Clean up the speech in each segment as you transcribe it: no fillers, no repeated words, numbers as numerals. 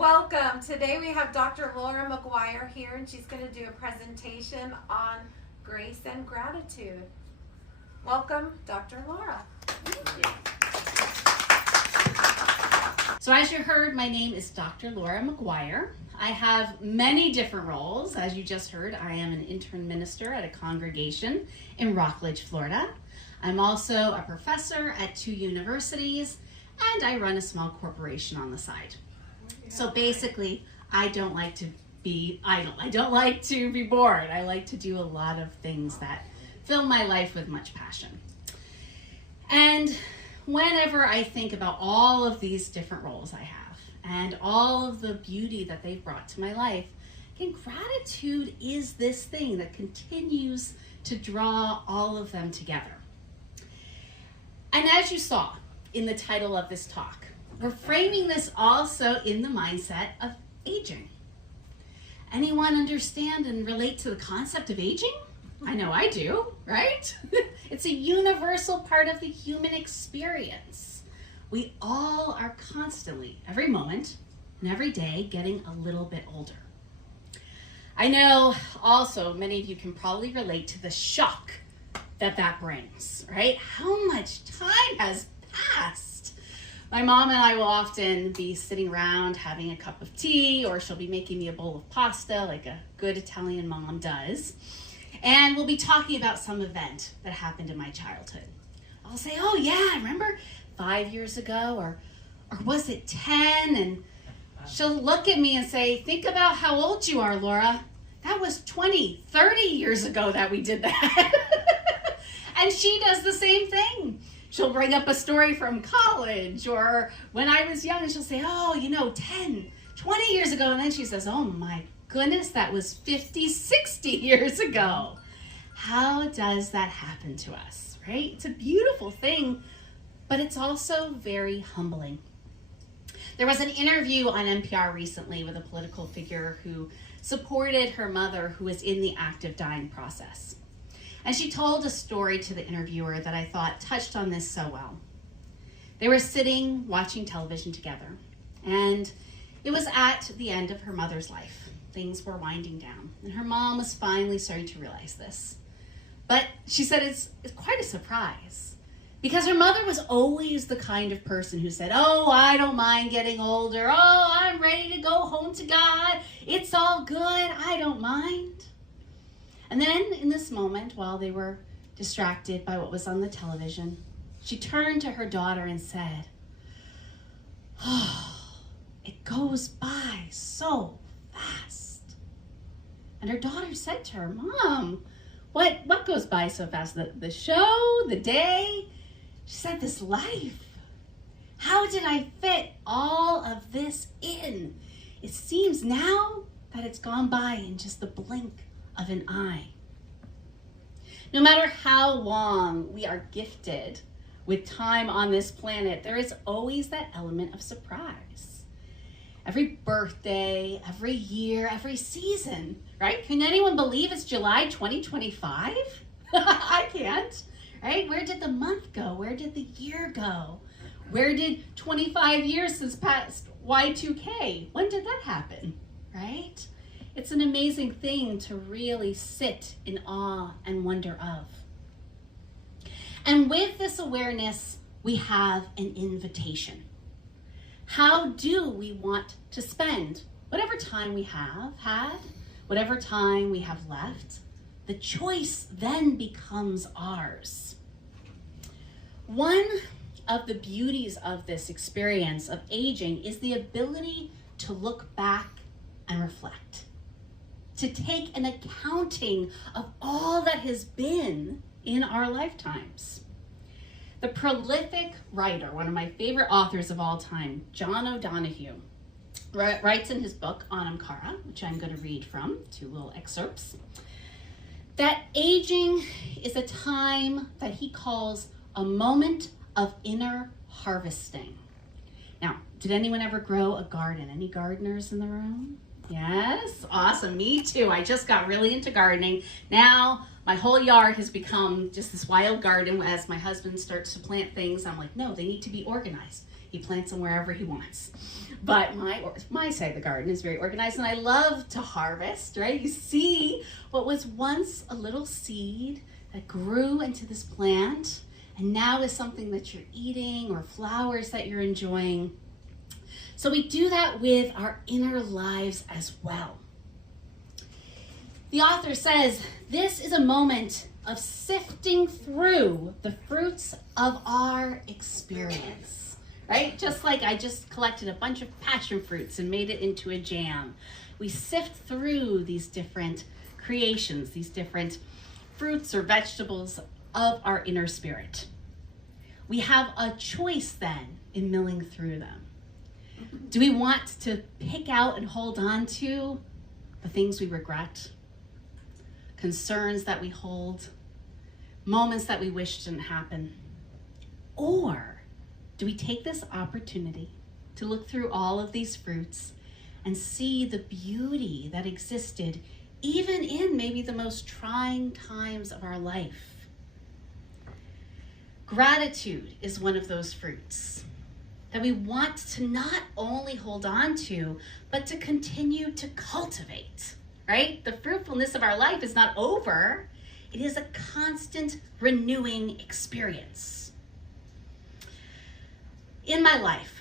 Welcome. Today we have Dr. Laura McGuire here, and she's going to do a presentation on grace and gratitude. Welcome, Dr. Laura. So as you heard, my name is Dr. Laura McGuire. I have many different roles. As you just heard, I am an intern minister at a congregation in Rockledge, Florida. I'm also a professor at 2 universities, and I run a small corporation on the side. So basically, I don't like to be idle. I don't like to be bored. I like to do a lot of things that fill my life with much passion. And whenever I think about all of these different roles I have and all of the beauty that they've brought to my life, again, gratitude is this thing that continues to draw all of them together. And as you saw in the title of this talk, we're framing this also in the mindset of aging. Anyone understand and relate to the concept of aging? I know I do, right? It's a universal part of the human experience. We all are constantly, every moment and every day, getting a little bit older. I know also many of you can probably relate to the shock that brings, right? How much time has passed? My mom and I will often be sitting around having a cup of tea, or she'll be making me a bowl of pasta like a good Italian mom does. And we'll be talking about some event that happened in my childhood. I'll say, oh yeah, remember 5 years ago, or was it 10? And she'll look at me and say, think about how old you are, Laura. That was 20, 30 years ago that we did that. And she does the same thing. She'll bring up a story from college or when I was young, and she'll say, oh, 10, 20 years ago. And then she says, oh my goodness, that was 50, 60 years ago. How does that happen to us, right? It's a beautiful thing, but it's also very humbling. There was an interview on NPR recently with a political figure who supported her mother who was in the active dying process. And she told a story to the interviewer that I thought touched on this so well. They were sitting watching television together, and it was at the end of her mother's life. Things were winding down, and her mom was finally starting to realize this. But she said it's quite a surprise, because her mother was always the kind of person who said, oh, I don't mind getting older. Oh, I'm ready to go home to God. It's all good. I don't mind. And then in this moment, while they were distracted by what was on the television, she turned to her daughter and said, oh, it goes by so fast. And her daughter said to her, Mom, what goes by so fast? The show, the day? She said, this life. How did I fit all of this in? It seems now that it's gone by in just the blink of an eye. No matter how long we are gifted with time on this planet, there is always that element of surprise. Every birthday, every year, every season, right? Can anyone believe it's July 2025? I can't, right? Where did the month go? Where did the year go? Where did 25 years since past Y2K? When did that happen, right? It's an amazing thing to really sit in awe and wonder of. And with this awareness, we have an invitation. How do we want to spend whatever time we have had, whatever time we have left? The choice then becomes ours. One of the beauties of this experience of aging is the ability to look back and reflect, to take an accounting of all that has been in our lifetimes. The prolific writer, one of my favorite authors of all time, John O'Donohue, writes in his book, Anam Cara, which I'm going to read from, 2 little excerpts, that aging is a time that he calls a moment of inner harvesting. Now, did anyone ever grow a garden? Any gardeners in the room? Yes, awesome, me too. I just got really into gardening. Now my whole yard has become just this wild garden as my husband starts to plant things. I'm like, no, they need to be organized. He plants them wherever he wants. But my side of the garden is very organized, and I love to harvest, right? You see what was once a little seed that grew into this plant, and now is something that you're eating or flowers that you're enjoying. So we do that with our inner lives as well. The author says, this is a moment of sifting through the fruits of our experience, right? Just like I just collected a bunch of passion fruits and made it into a jam. We sift through these different creations, these different fruits or vegetables of our inner spirit. We have a choice then in milling through them. Do we want to pick out and hold on to the things we regret? Concerns that we hold, moments that we wish didn't happen? Or do we take this opportunity to look through all of these fruits and see the beauty that existed even in maybe the most trying times of our life? Gratitude is one of those fruits that we want to not only hold on to, but to continue to cultivate. Right? The fruitfulness of our life is not over. It is a constant renewing experience. In my life,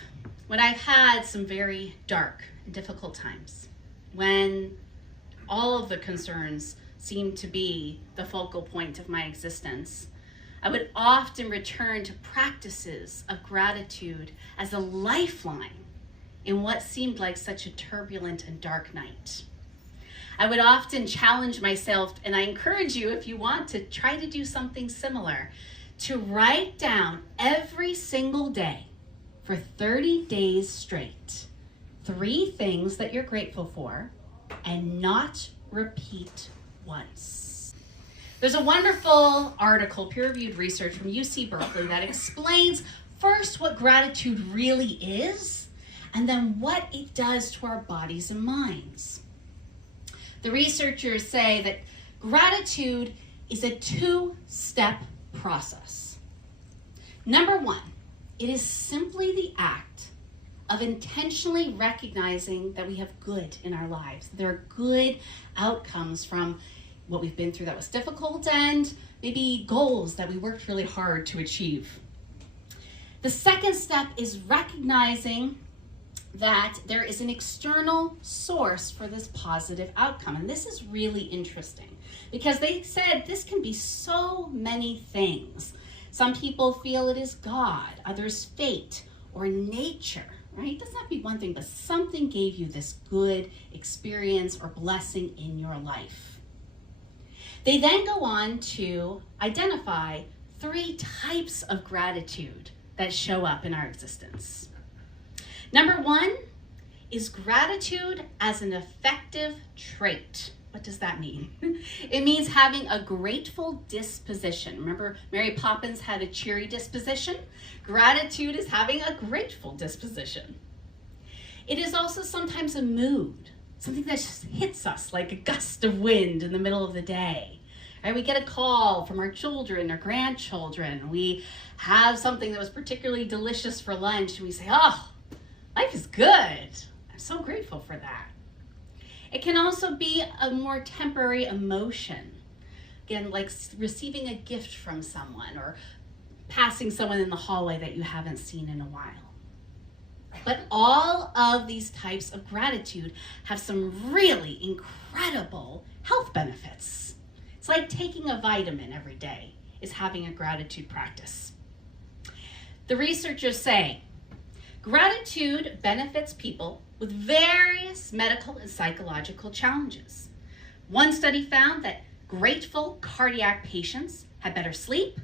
when I've had some very dark and difficult times, when all of the concerns seemed to be the focal point of my existence, I would often return to practices of gratitude as a lifeline in what seemed like such a turbulent and dark night. I would often challenge myself, and I encourage you, if you want to, try to do something similar, to write down every single day for 30 days straight 3 things that you're grateful for and not repeat once. There's a wonderful article, peer-reviewed research from UC Berkeley that explains first what gratitude really is and then what it does to our bodies and minds. The researchers say that gratitude is a 2-step process. Number 1, it is simply the act of intentionally recognizing that we have good in our lives. There are good outcomes from what we've been through that was difficult and maybe goals that we worked really hard to achieve. The second step is recognizing that there is an external source for this positive outcome. And this is really interesting because they said this can be so many things. Some people feel it is God, others fate or nature, right? It doesn't have to be one thing, but something gave you this good experience or blessing in your life. They then go on to identify 3 types of gratitude that show up in our existence. Number 1 is gratitude as an effective trait. What does that mean? It means having a grateful disposition. Remember, Mary Poppins had a cheery disposition? Gratitude is having a grateful disposition. It is also sometimes a mood, something that just hits us like a gust of wind in the middle of the day. Right? We get a call from our children or grandchildren. We have something that was particularly delicious for lunch, and we say, oh, life is good. I'm so grateful for that. It can also be a more temporary emotion. Again, like receiving a gift from someone or passing someone in the hallway that you haven't seen in a while. But all of these types of gratitude have some really incredible health benefits. It's like taking a vitamin every day is having a gratitude practice. The researchers say, gratitude benefits people with various medical and psychological challenges. One study found that grateful cardiac patients had better sleep,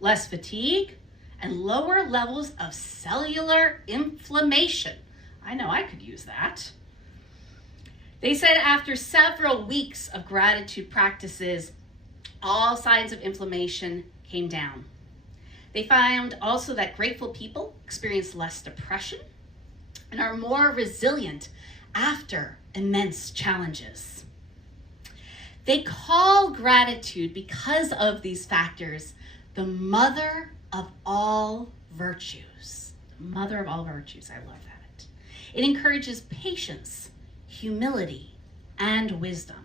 less fatigue, and lower levels of cellular inflammation. I know I could use that. They said after several weeks of gratitude practices, all signs of inflammation came down. They found also that grateful people experience less depression and are more resilient after immense challenges. They call gratitude, because of these factors, the mother of all virtues. mother of all virtues. I love that. It encourages patience, humility, and wisdom.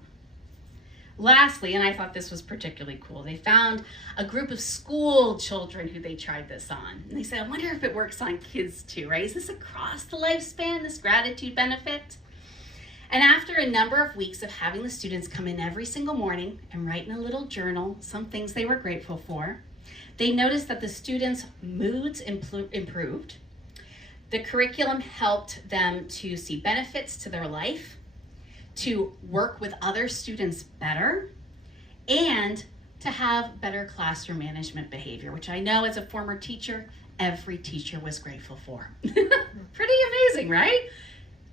Lastly, and I thought this was particularly cool, they found a group of school children who they tried this on. And they said, I wonder if it works on kids too, right? Is this across the lifespan, this gratitude benefit? And after a number of weeks of having the students come in every single morning and write in a little journal some things they were grateful for, they noticed that the students' moods improved. The curriculum helped them to see benefits to their life, to work with other students better, and to have better classroom management behavior, which I know as a former teacher, every teacher was grateful for. Pretty amazing, right?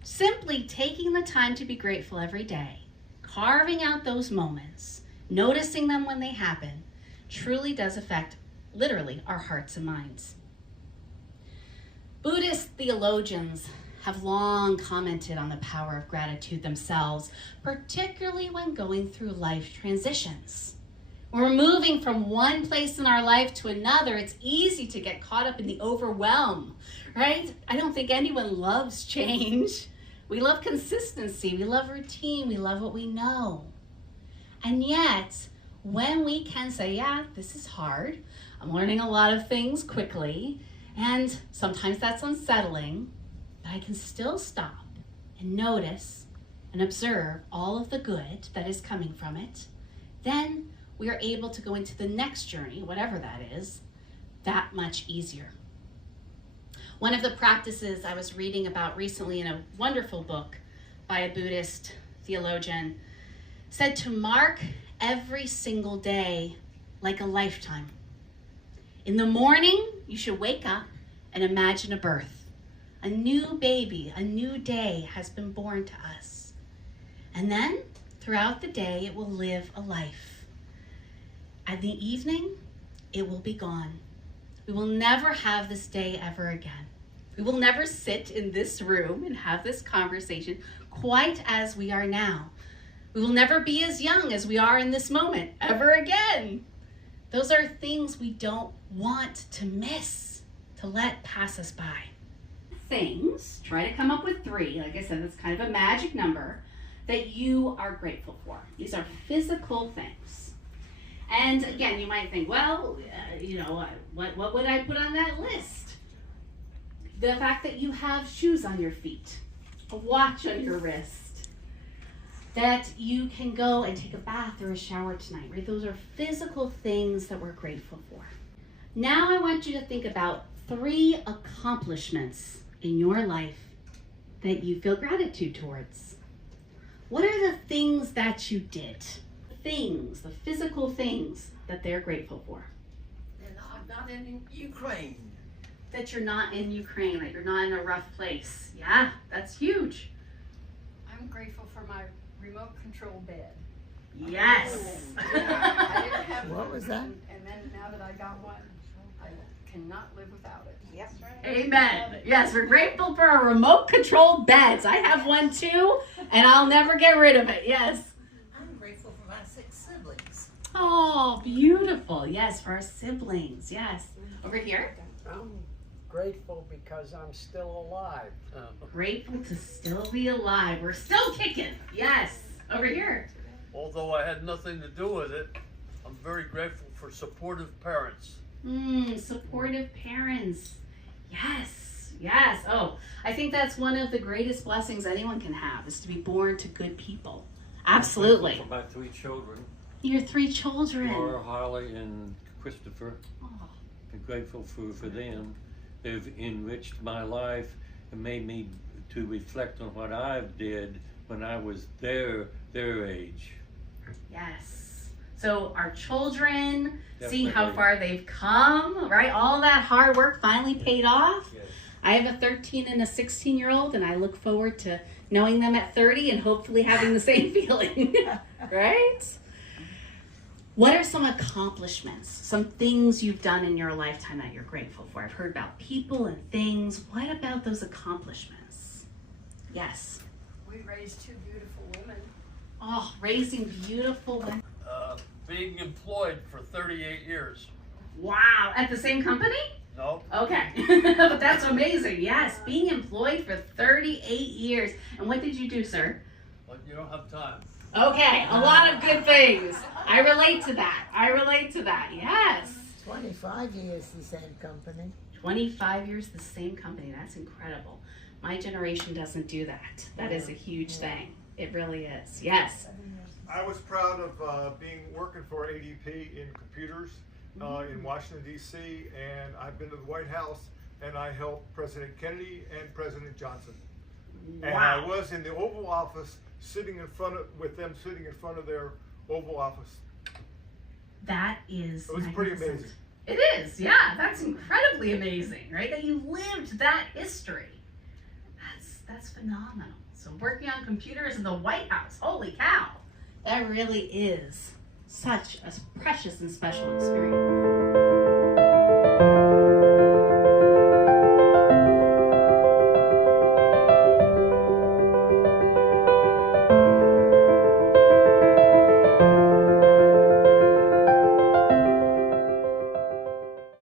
Simply taking the time to be grateful every day, carving out those moments, noticing them when they happen, truly does affect, literally, our hearts and minds. Buddhist theologians have long commented on the power of gratitude themselves, particularly when going through life transitions. When we're moving from one place in our life to another, it's easy to get caught up in the overwhelm, right? I don't think anyone loves change. We love consistency, we love routine, we love what we know. And yet, when we can say, yeah, this is hard, I'm learning a lot of things quickly, and sometimes that's unsettling, but I can still stop and notice and observe all of the good that is coming from it, then we are able to go into the next journey, whatever that is, that much easier. One of the practices I was reading about recently in a wonderful book by a Buddhist theologian said to mark every single day like a lifetime. In the morning, you should wake up and imagine a birth. A new baby, a new day has been born to us. And then, throughout the day, it will live a life. At the evening, it will be gone. We will never have this day ever again. We will never sit in this room and have this conversation quite as we are now. We will never be as young as we are in this moment ever again. Those are things we don't want to miss, to let pass us by. Things, try to come up with 3, like I said, that's kind of a magic number, that you are grateful for. These are physical things. And again, you might think, well, what would I put on that list? The fact that you have shoes on your feet, a watch on your wrist, that you can go and take a bath or a shower tonight, right? Those are physical things that we're grateful for. Now I want you to think about 3 accomplishments in your life that you feel gratitude towards. What are the things that you did? Things, the physical things that they're grateful for. And I'm not in Ukraine. That you're not in Ukraine, that you're not in a rough place. Yeah, that's huge. I'm grateful for my remote control bed. Yes. I didn't have What one, was that? And then now that I got one, I cannot live without it. Yep. Amen. Yes, we're grateful for our remote controlled beds. I have one too, and I'll never get rid of it. Yes. I'm grateful for my 6 siblings. Oh, beautiful. Yes, for our siblings. Yes. Over here. I'm grateful because I'm still alive. Grateful to still be alive. We're still kicking. Yes. Over here. Although I had nothing to do with it, I'm very grateful for supportive parents. Supportive parents. Yes. Yes. Oh, I think that's one of the greatest blessings anyone can have, is to be born to good people. Absolutely. For my 3 children, Your 3 children. Laura, Harley, and Christopher. Oh, I'm grateful for them. They've enriched my life and made me to reflect on what I did when I was their age. yes. So our children, see how Definitely. far they've come, right? All that hard work finally paid off. Yes. I have a 13 and a 16-year-old, and I look forward to knowing them at 30 and hopefully having the same feeling, right? What are some accomplishments, some things you've done in your lifetime that you're grateful for? I've heard about people and things. What about those accomplishments? Yes. We raised 2 beautiful women. Oh, raising beautiful women. Being employed for 38 years. Wow. At the same company? No, Okay, but that's amazing. Yes, being employed for 38 years. And what did you do, sir? but you don't have time. Okay, a lot of good things. I relate to that. Yes. 25 years the same company. 25 years, the same company. That's incredible. My generation doesn't do that. That is a huge thing. It really is. Yes. I was proud of working for ADP in computers in Washington, D.C., and I've been to the White House, and I helped President Kennedy and President Johnson. And I was in the Oval Office sitting in front of their Oval Office. That is It was pretty magnificent. amazing. It is, yeah. That's incredibly amazing, right? That you lived that history. That's phenomenal. So working on computers in the White House, holy cow. That really is such a precious and special experience.